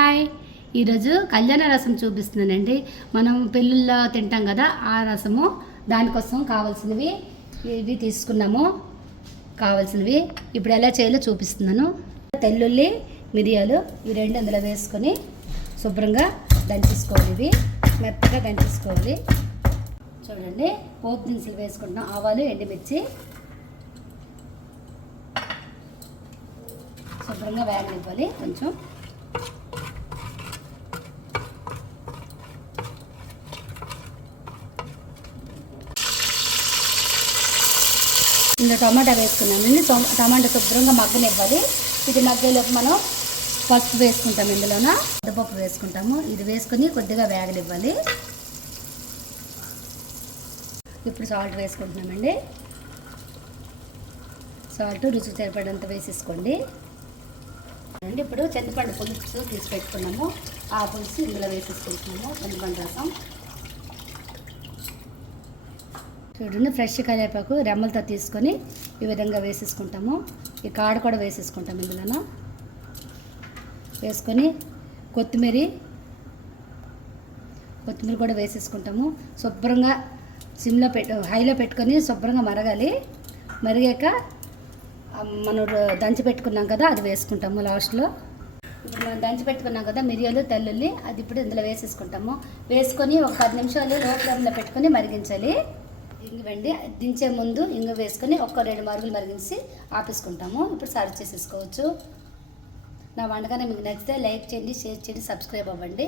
Hi. ఈరోజు కళ్యాణ రసం చూపిస్తున్నానండి. మనం పెళ్ళిళ్ళలో తింటాం కదా ఆ రసము దానికోసం కావాల్సినవి ఇవి తీసుకున్నాము. కావాల్సినవి ఇప్పుడు ఎలా చేయాలో చూపిస్తున్నాను. తెల్లుల్లి మిరియాలు ఈ రెండు అందులో వేసుకొని శుభ్రంగా దంచేసుకోవాలి ఇవి. మెత్తగా దంచేసుకోవాలి. చూడండి పోపు దినుసులు వేసుకుంటున్నాం. ఆవాలు ఎండుమిర్చి. శుభ్రంగా వేగనివ్వాలి కొంచెం. ఇందులో టమాటా వేసుకున్నామండి టమాటా శుభ్రంగా మగ్గనివ్వాలి. ఇది మగ్గేలోపు మనం పసుపు వేసుకుంటాం ఇందులోన. పెద్దపప్పు వేసుకుంటాము. ఇది వేసుకుని కొద్దిగా వేగనివ్వాలి. ఇప్పుడు సాల్ట్ వేసుకుంటున్నామండి. సాల్ట్ రుచి సరిపడంత వేసేసుకోండి. అండి ఇప్పుడు చింతపండు పులుసు తీసి పెట్టుకున్నాము. ఆ పులుసు ఇందులో వేసేసుకుంటున్నాము. చింతపండు రసం. చూడండి ఫ్రెష్ కరివేపాకు రెమ్మలతో తీసుకొని ఈ విధంగా వేసేసుకుంటాము. ఈ కాడ కూడా వేసేసుకుంటాము ఇందులో వేసుకొని కొత్తిమీర కొత్తిమీర కూడా వేసేసుకుంటాము. శుభ్రంగా సిమ్లో పెట్టు హైలో పెట్టుకొని శుభ్రంగా మరగాలి. మరిగాక మనం దంచి పెట్టుకున్నాం కదా అది వేసుకుంటాము లాస్ట్లో. ఇప్పుడు మనం దంచి పెట్టుకున్నాం కదా మిరియాలు తెల్లుల్లి అది ఇప్పుడు ఇందులో వేసేసుకుంటాము. వేసుకొని ఒక పది నిమిషాలు లో ఫ్లేమ్లో పెట్టుకొని మరిగించాలి. ఇంగవండి దించే ముందు ఇంగు వేసుకొని ఒక్క రెండు మరుగులు మరిగించి ఆపేసుకుంటాము. ఇప్పుడు సర్వ్ చేసేసుకోవచ్చు. నా వంటకాన్ని మీకు నచ్చితే లైక్ చేయండి షేర్ చేయండి సబ్స్క్రైబ్ అవ్వండి.